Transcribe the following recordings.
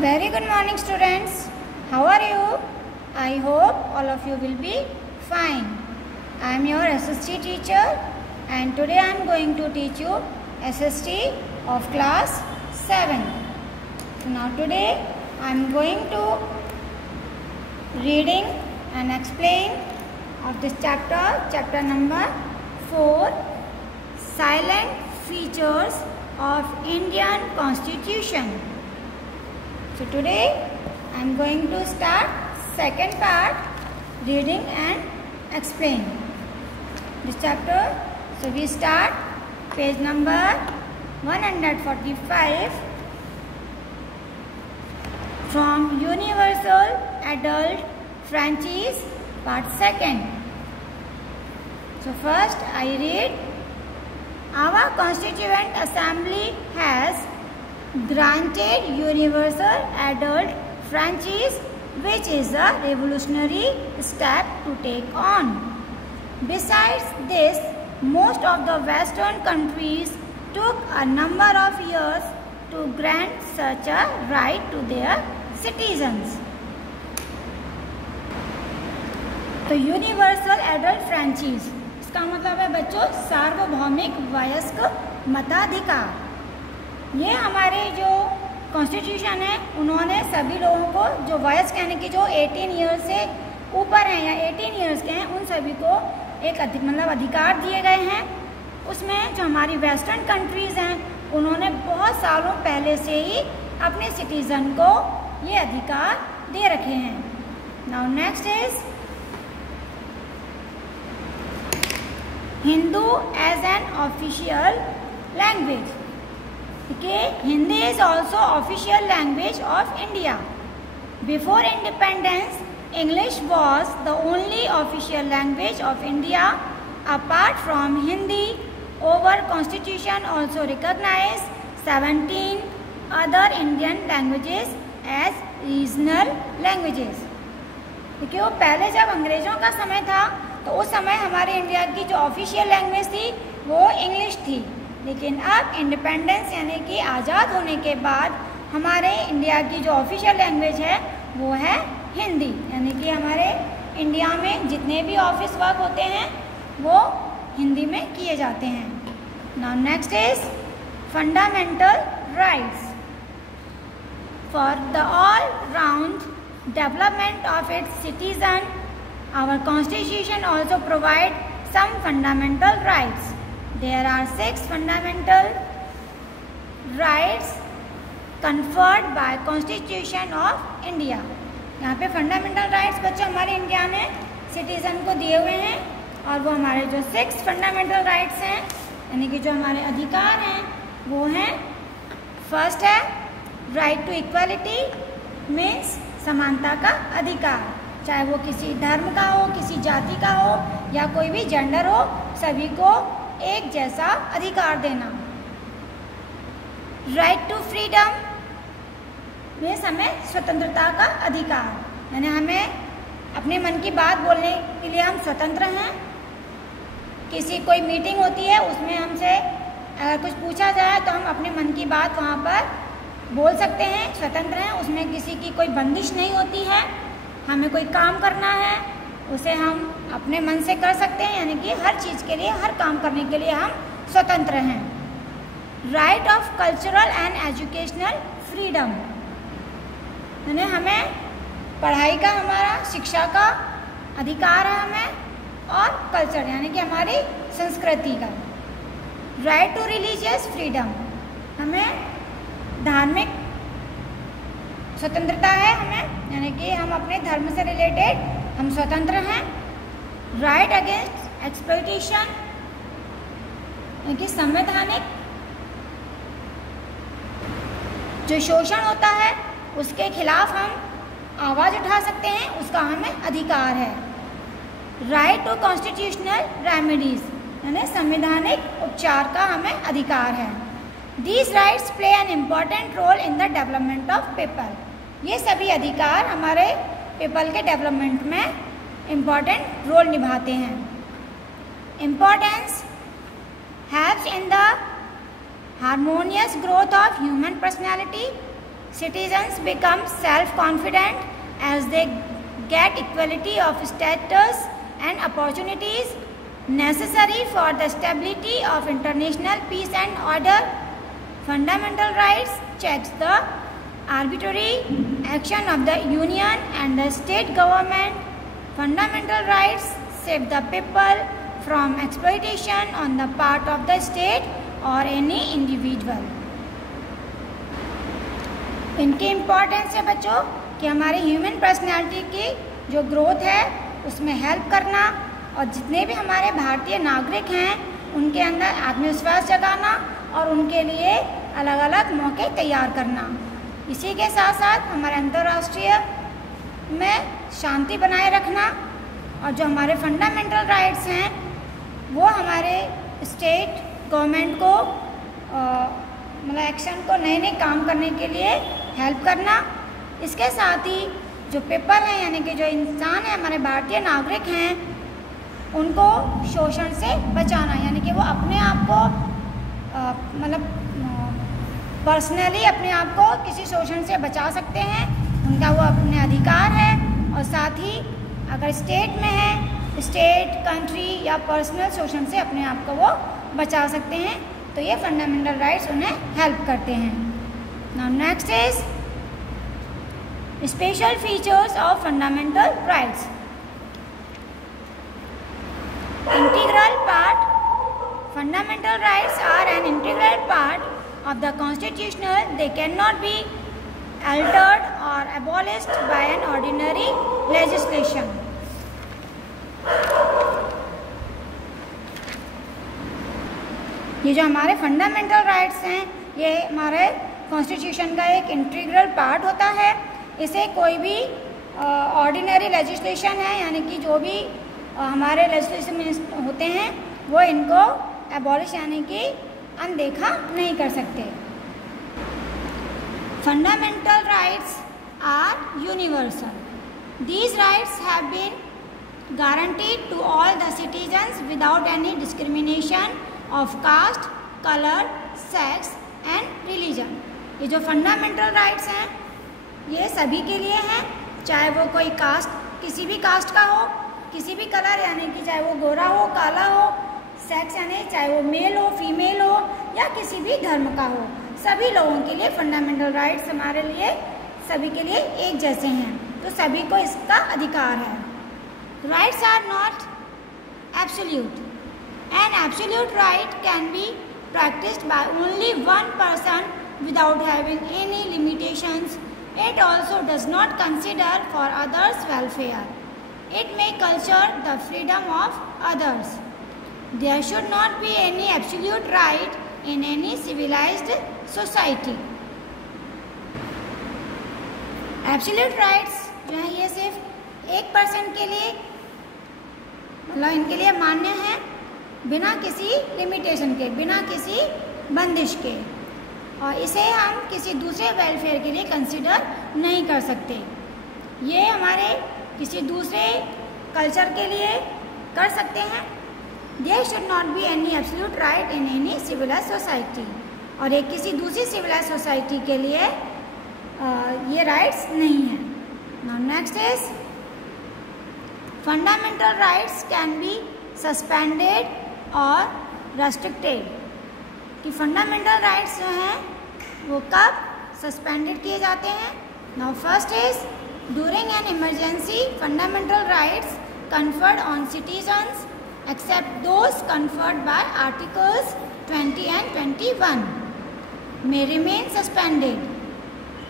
Very good morning, students. How are you? I hope all of you will be fine. I am your SST teacher and today I am going to teach you SST of class 7. So now today I am going to reading and explain of this chapter number 4, Silent Features of Indian Constitution. So today I am going to start second part, reading and explain this chapter. So we start page number 145 from Universal Adult Franchise part 2. So first I read, our Constituent Assembly has granted universal adult franchise, which is a revolutionary step to take on. Besides this, most of the Western countries took a number of years to grant such a right to their citizens. तो universal adult franchise इसका मतलब है बच्चों सार्वभौमिक वयस्क मताधिकार। ये हमारे जो कॉन्स्टिट्यूशन है उन्होंने सभी लोगों को जो वयस्क यानी कि जो 18 ईयर्स से ऊपर हैं या 18 ईयर्स के हैं उन सभी को एक अधिकार दिए गए हैं। उसमें जो हमारी वेस्टर्न कंट्रीज़ हैं उन्होंने बहुत सालों पहले से ही अपने सिटीज़न को ये अधिकार दे रखे हैं। Now next is Hindi as an official language. Okay, Hindi is also official language of India. Before independence, English was the only official language of India. Apart from Hindi, our Constitution also recognized 17 other Indian languages as regional languages. क्योंकि वो पहले जब अंग्रेज़ों का समय था तो उस समय हमारे इंडिया की जो ऑफिशियल लैंग्वेज थी वो इंग्लिश थी, लेकिन अब इंडिपेंडेंस यानी कि आज़ाद होने के बाद हमारे इंडिया की जो ऑफिशियल लैंग्वेज है वो है हिंदी। यानी कि हमारे इंडिया में जितने भी ऑफिस वर्क होते हैं वो हिंदी में किए जाते हैं। Now next is fundamental rights. For the all round development of its citizen our constitution also provide some fundamental rights. There are 6 fundamental rights conferred by Constitution of India. यहाँ पे fundamental rights बच्चे हमारे India ने citizen को दिए हुए हैं और वो हमारे जो 6 फंडामेंटल राइट्स हैं यानी कि जो हमारे अधिकार हैं वो हैं, फर्स्ट है राइट टू इक्वालिटी, मीन्स समानता का अधिकार, चाहे वो किसी धर्म का हो, किसी जाति का हो या कोई भी जेंडर हो, सभी को एक जैसा अधिकार देना। राइट टू फ्रीडम में हमें स्वतंत्रता का अधिकार, यानी हमें अपने मन की बात बोलने के लिए हम स्वतंत्र हैं। किसी कोई मीटिंग होती है उसमें हमसे अगर कुछ पूछा जाए तो हम अपने मन की बात वहाँ पर बोल सकते हैं, स्वतंत्र हैं, उसमें किसी की कोई बंदिश नहीं होती है। हमें कोई काम करना है उसे हम अपने मन से कर सकते हैं, यानी कि हर चीज़ के लिए, हर काम करने के लिए हम स्वतंत्र हैं। Right of cultural and educational freedom, यानी हमें पढ़ाई का, हमारा शिक्षा का अधिकार है हमें, और कल्चर यानी कि हमारी संस्कृति का। राइट टू रिलीजियस फ्रीडम, हमें धार्मिक स्वतंत्रता है हमें, यानी कि हम अपने धर्म से रिलेटेड हम स्वतंत्र हैं। राइट अगेंस्ट एक्सप्लॉयटेशन, यानी संवैधानिक जो शोषण होता है उसके खिलाफ हम आवाज़ उठा सकते हैं, उसका हमें अधिकार है। राइट टू कॉन्स्टिट्यूशनल रेमेडीज, यानी संवैधानिक उपचार का हमें अधिकार है। These rights play an important role in the development of people, ये सभी अधिकार हमारे पीपल के डेवलपमेंट में इम्पॉर्टेंट रोल निभाते हैं। Importance helps in the harmonious growth of human personality, Citizens become self-confident as they get equality of status and opportunities necessary for the stability of international peace and order. Fundamental rights checks the arbitrary action of the union and the state government. Fundamental rights save the people from exploitation on the part of the state or any individual. इनकी importance है बच्चों कि हमारी human personality की जो growth है उसमें help करना और जितने भी हमारे भारतीय नागरिक हैं उनके अंदर आत्मविश्वास जगाना और उनके लिए अलग अलग मौके तैयार करना। इसी के साथ साथ हमारे अंतर्राष्ट्रीय में शांति बनाए रखना और जो हमारे फंडामेंटल राइट्स हैं वो हमारे स्टेट गवर्नमेंट को मतलब एक्शन को नए नए काम करने के लिए हेल्प करना। इसके साथ ही जो पीपल हैं यानी कि जो इंसान हैं हमारे भारतीय नागरिक हैं उनको शोषण से बचाना, यानी कि वो अपने आप को मतलब पर्सनली अपने आप को किसी शोषण से बचा सकते हैं, उनका वो अपने अधिकार है। और साथ ही अगर स्टेट में है स्टेट कंट्री या पर्सनल शोषण से अपने आप को वो बचा सकते हैं, तो ये फंडामेंटल राइट्स उन्हें हेल्प करते हैं। Now next is special features of fundamental rights. Integral part fundamental rights are an integral part of the constitutional. They cannot be altered or abolished by an ordinary legislation. ये जो हमारे fundamental rights हैं ये हमारे constitution का एक integral part होता है। इसे कोई भी ऑर्डिनरी लेजिस्लेशन है यानी कि जो भी हमारे लेजिस्लेशन होते हैं वो इनको एबॉलिश यानी कि अनदेखा नहीं कर सकते। Fundamental rights are universal. These rights have been guaranteed to all the citizens without any discrimination of caste, colour, sex and religion. ये जो फंडामेंटल राइट्स हैं ये सभी के लिए हैं, चाहे वो कोई कास्ट किसी भी कास्ट का हो, किसी भी कलर यानी कि चाहे वो गोरा हो, काला हो, सेक्स यानी चाहे वो मेल हो, फीमेल हो या किसी भी धर्म का हो, सभी लोगों के लिए फंडामेंटल राइट्स हमारे लिए सभी के लिए एक जैसे हैं, तो सभी को इसका अधिकार है। Rights are not absolute. An absolute right can be practised by only one person without having any limitations. It also does not consider for others welfare. It may curtail the freedom of others. There should not be any absolute right in any civilized society. Absolute rights जो है ये सिर्फ एक person के लिए मतलब इनके लिए मान्य है बिना किसी लिमिटेशन के, बिना किसी बंदिश के, और इसे हम किसी दूसरे वेलफेयर के लिए कंसिडर नहीं कर सकते। ये हमारे किसी दूसरे कल्चर के लिए कर सकते हैं। There should not be any absolute right in any civilized society. और एक किसी दूसरी civilized society के लिए ये rights नहीं है। Now next is fundamental rights can be suspended or restricted. कि fundamental rights जो हैं वो कब suspended किए जाते हैं? Now first is during an emergency fundamental rights conferred on citizens except those conferred by Articles 20 and 21 may remain suspended.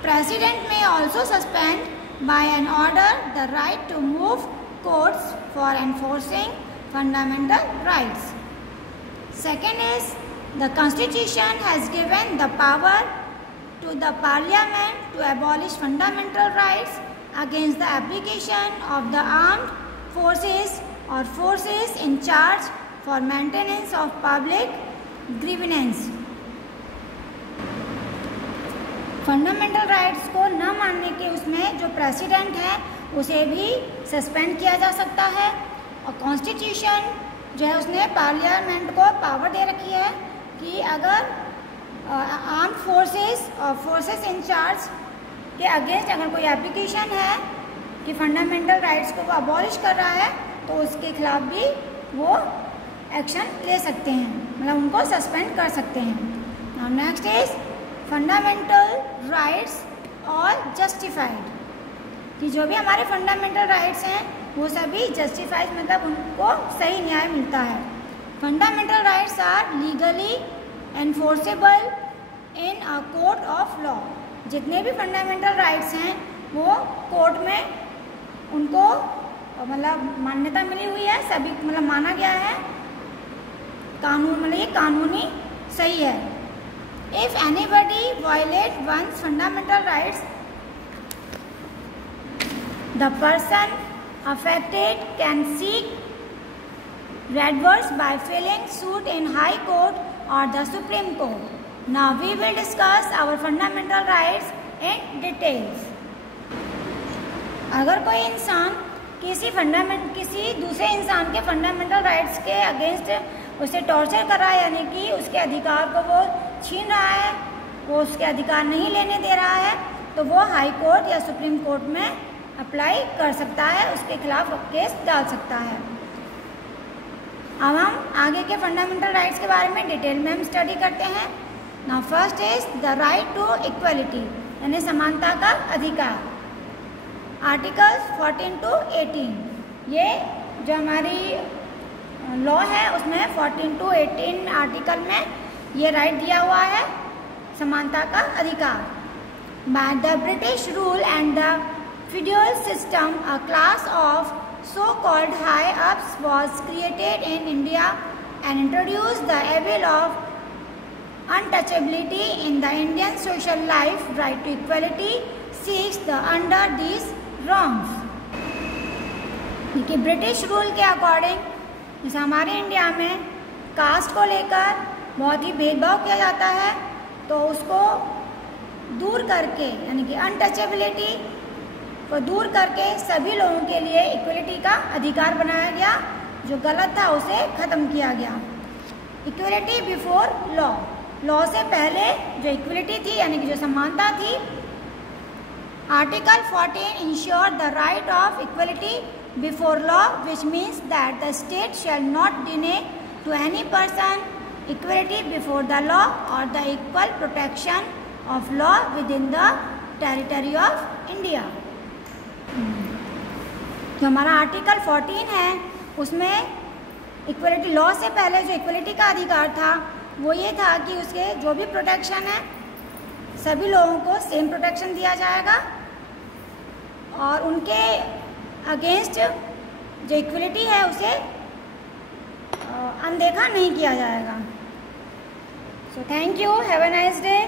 President may also suspend by an order the right to move courts for enforcing fundamental rights. Second is the Constitution has given the power to the Parliament to abolish fundamental rights against the application of the armed forces or forces in charge for maintenance of public grievance. Fundamental rights को न मानने के उसमें जो president है उसे भी suspend किया जा सकता है, और कॉन्स्टिट्यूशन जो है उसने पार्लियामेंट को पावर दे रखी है कि अगर आर्म्ड फोर्सेस और फोर्सेस इन चार्ज के अगेंस्ट अगर कोई एप्लीकेशन है कि फंडामेंटल राइट्स को वो अबॉलिश कर रहा है तो उसके खिलाफ भी वो एक्शन ले सकते हैं, मतलब उनको सस्पेंड कर सकते हैं। Now next is fundamental rights और जस्टिफाइड, कि जो भी हमारे फंडामेंटल राइट्स हैं वो सभी जस्टिफाइड, मतलब उनको सही न्याय मिलता है। Fundamental rights are legally enforceable in a court of law. जितने भी फंडामेंटल राइट्स हैं वो कोर्ट में उनको मतलब मान्यता मिली हुई है, सभी मतलब माना गया है, कानून मतलब ये कानूनी सही है। If anybody violate one's fundamental rights, the person affected can seek redress by filing suit in High Court or the Supreme Court. Now we will discuss our fundamental rights in details. अगर कोई इंसान किसी दूसरे इंसान के fundamental rights के against उसे torture कर रहा है, यानी कि उसके अधिकार को वो छीन रहा है, वो उसके अधिकार नहीं लेने दे रहा है, तो वो हाई कोर्ट या सुप्रीम कोर्ट में अप्लाई कर सकता है, उसके खिलाफ केस डाल सकता है। अब हम आगे के फंडामेंटल राइट्स के बारे में डिटेल में हम स्टडी करते हैं। Now first is the right to equality, यानी समानता का अधिकार। आर्टिकल्स 14 to 18, ये जो हमारी लॉ है उसमें 14 to 18 आर्टिकल में ये राइट दिया हुआ है, समानता का अधिकार। By the British rule and the feudal system, a class of so-called high-ups was created in India and introduced the evil of untouchability in the Indian social life. Right to equality seeks the under these wrongs. देखिए British rule के according जैसे हमारे India में cast को लेकर बहुत ही भेदभाव किया जाता है, तो उसको दूर करके यानी कि अनटचेबिलिटी को दूर करके सभी लोगों के लिए इक्वलिटी का अधिकार बनाया गया, जो गलत था उसे ख़त्म किया गया। इक्वलिटी बिफोर लॉ, लॉ से पहले जो इक्वलिटी थी यानी कि जो समानता थी। Article 14 ensure the right of equality before law, which means that the state shall not deny to any person equality before the law और the equal protection of law within the territory of India. जो हमारा article 14 है उसमें equality, law से पहले जो equality का अधिकार था वो ये था कि उसके जो भी प्रोटेक्शन है सभी लोगों को सेम प्रोटेक्शन दिया जाएगा और उनके अगेंस्ट जो इक्वलिटी है उसे अनदेखा नहीं किया जाएगा। So thank you, have a nice day.